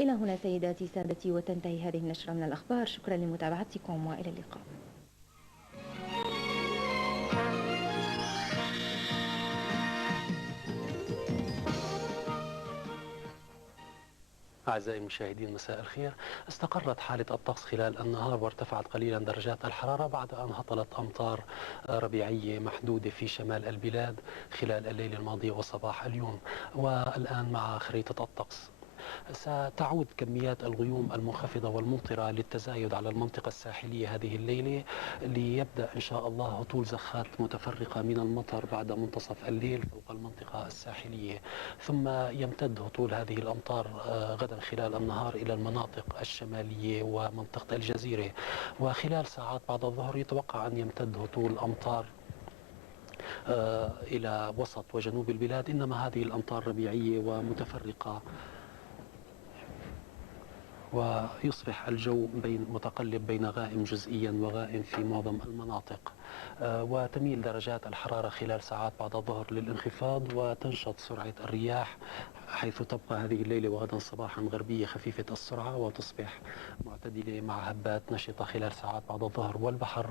إلى هنا سيداتي سادتي وتنتهي هذه النشرة من الأخبار. شكرا لمتابعتكم وإلى اللقاء. أعزائي المشاهدين مساء الخير. استقرت حالة الطقس خلال النهار وارتفعت قليلا درجات الحرارة بعد أن هطلت أمطار ربيعية محدودة في شمال البلاد خلال الليل الماضي وصباح اليوم. والآن مع خريطة الطقس. ستعود كميات الغيوم المنخفضة والممطرة للتزايد على المنطقة الساحلية هذه الليلة، ليبدأ إن شاء الله هطول زخات متفرقة من المطر بعد منتصف الليل فوق المنطقة الساحلية، ثم يمتد هطول هذه الأمطار غدا خلال النهار إلى المناطق الشمالية ومنطقة الجزيرة. وخلال ساعات بعد الظهر يتوقع أن يمتد هطول أمطار إلى وسط وجنوب البلاد، إنما هذه الأمطار ربيعية ومتفرقة، ويصبح الجو متقلب بين غائم جزئيا وغائم في معظم المناطق. وتميل درجات الحرارة خلال ساعات بعد الظهر للانخفاض، وتنشط سرعة الرياح، حيث تبقى هذه الليلة وغدا صباحا غربية خفيفة السرعة، وتصبح معتدلة مع هبات نشطة خلال ساعات بعد الظهر. والبحر